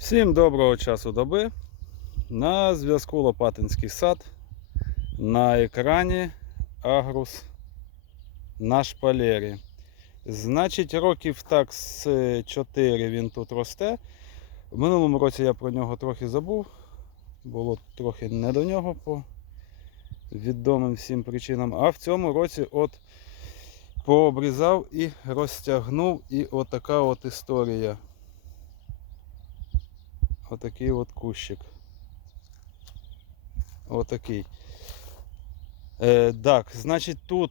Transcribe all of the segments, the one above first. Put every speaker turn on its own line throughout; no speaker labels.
Всім доброго часу доби. На зв'язку Лопатинський сад. На екрані Агрус на шпалері. Значить, років так з 4 він тут росте. В минулому році я про нього трохи забув. Було трохи не до нього по відомим всім причинам. А в цьому році от пообрізав і розтягнув. І отака от історія. Отакий от кущик. Отакий. Е, так, значить тут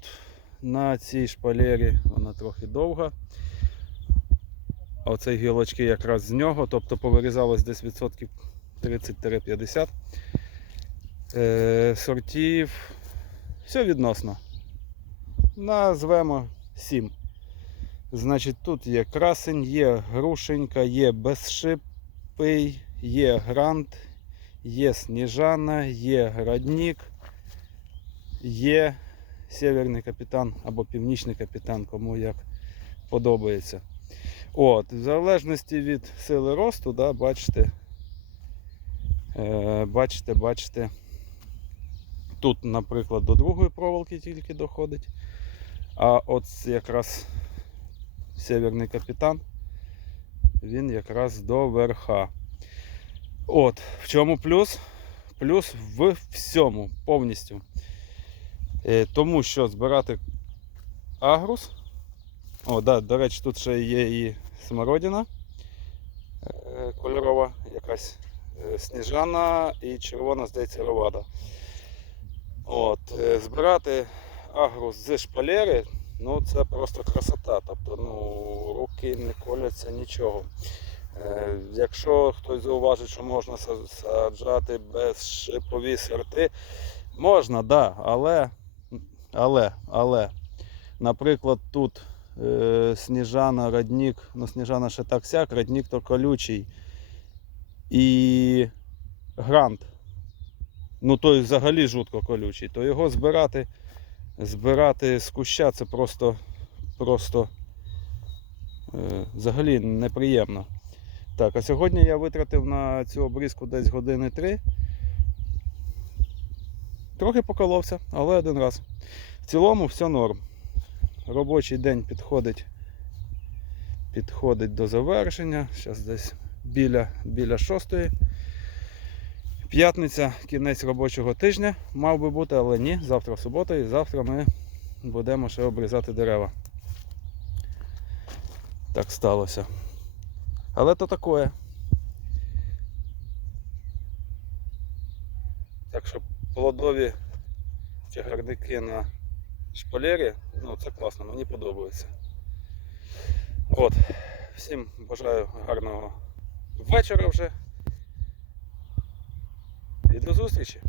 на цій шпалері вона трохи довга. Оцей гілочки якраз з нього, тобто повирізалось десь відсотків 30-50. Е, сортів. Все відносно. Назвемо 7. Значить, тут є красень, є грушенька, є безшипий, є грант, є сніжана, є градник, є северний капітан або північний капітан, кому як подобається. От, В залежності від сили росту, да, бачите, е, бачите, бачите, тут, наприклад, до другої проволоки тільки доходить. А от якраз северний капітан, він якраз до верха. От, в чому плюс? Плюс в всьому повністю. Е, тому що збирати агрус. О, да, до речі, тут ще є і смородина е, кольорова, якась е, сніжана і червона, здається, ровада. От, е, збирати агрус з шпалери, ну це просто красота. Тобто, ну, руки не коляться нічого. Якщо хтось зауважить, що можна саджати без шипові сорти, можна, да, але, але, але, наприклад, тут е, сніжана, родник, ну сніжана ще так сяк, родник то колючий. І грант, ну той взагалі жутко колючий, то його збирати, збирати з куща це просто, просто е, взагалі неприємно. Так, а сьогодні я витратив на цю обрізку десь години три. Трохи поколовся, але один раз. В цілому все норм. Робочий день підходить, підходить до завершення. Зараз десь біля, біля шостої. П'ятниця, кінець робочого тижня мав би бути, але ні, завтра субота і завтра ми будемо ще обрізати дерева. Так сталося. Але то таке. Так що плодові чагарники на шпалері, ну це класно, мені подобається. От, всім бажаю гарного вечора вже. І до зустрічі!